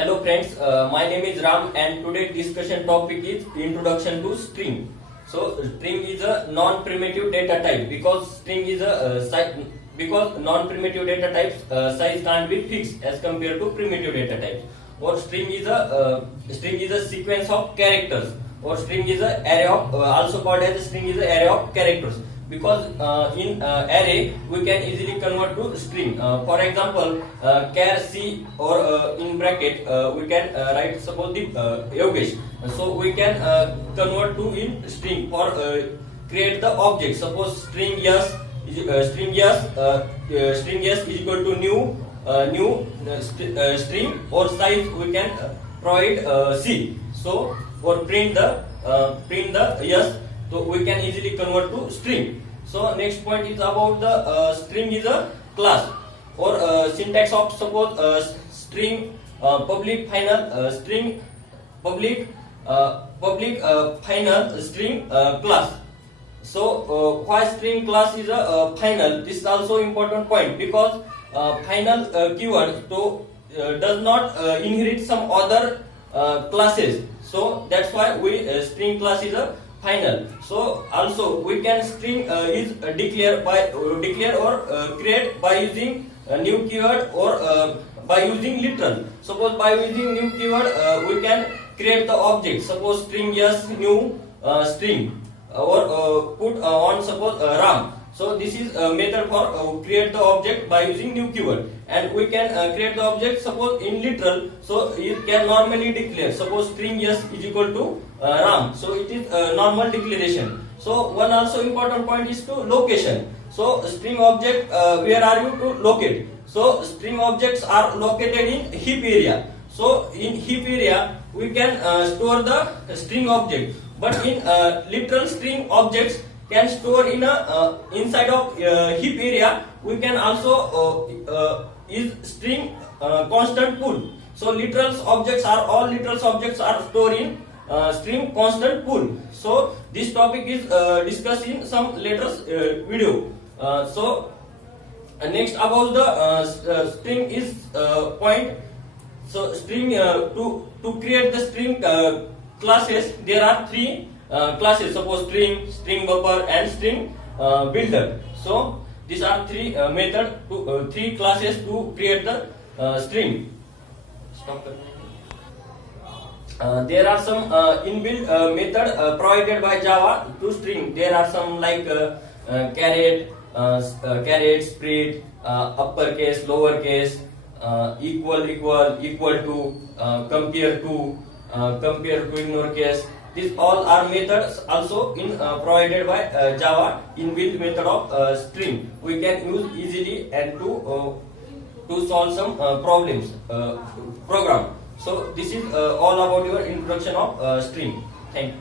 Hello friends, my name is Ram and today's discussion topic is introduction to string. So string is a non-primitive data type because string is because non-primitive data types size can't be fixed as compared to primitive data types. Or string is a sequence of characters, or string is a array of also called as string is a array of characters. Because in array we can easily convert to string. For example, char C, or in bracket we can write suppose the Yogesh. So we can convert to in string for create the object. Suppose string yes string yes is equal to new string, or size we can provide C. So for print the yes, so we can easily convert to string. So next point is about the string is a class, or syntax of suppose string public final string public final string class. So why string class is a final? This is also important point, because final keyword does not inherit some other classes. So that's why we string class is a final. So also we can string is declare or create by using new keyword, or by using literal. Suppose by using new keyword we can create the object. Suppose string yes new string, or put on suppose Ram. So this is a method for create the object by using new keyword. And we can create the object suppose in literal. So you can normally declare suppose string yes is equal to Ram. So it is a normal declaration. So one also important point is to location. So string object where are you to locate? So string objects are located in heap area. So in heap area we can store the string object, but in literal string objects can store in a inside of heap area. We can also is string constant pool. So all literal objects are stored in string constant pool. So this topic is discussed in some later video. So next about the string is point. So string to create the string classes, there are three classes. Suppose string buffer and string builder. So these are three three classes to create the string. There are some inbuilt method provided by Java to string. There are some like caret, split, uppercase, lowercase, equal to, compare to, ignore case. These all are methods also in provided by Java inbuilt method of string. We can use easily and to solve some problems program. So this is all about your introduction of string. Thank you.